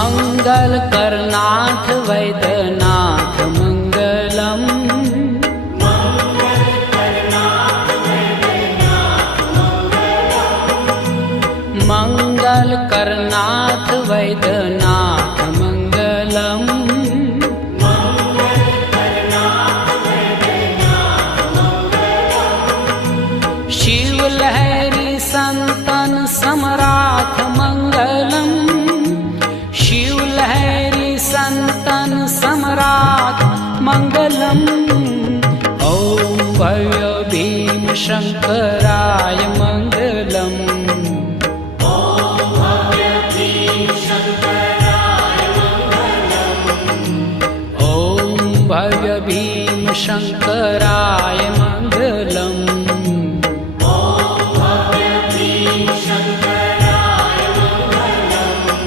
मंगल करनाथ वैद्यनाथ मंगलम। मंगल करनाथ वैद्यनाथ मंगलम। शिव लहरी संतन सम्राट मंगलम। शिव लहरी संतन सम्राट मंगलम। ओम भव्य भीम शंकराय मंगलम। भव्य भीम शंकराय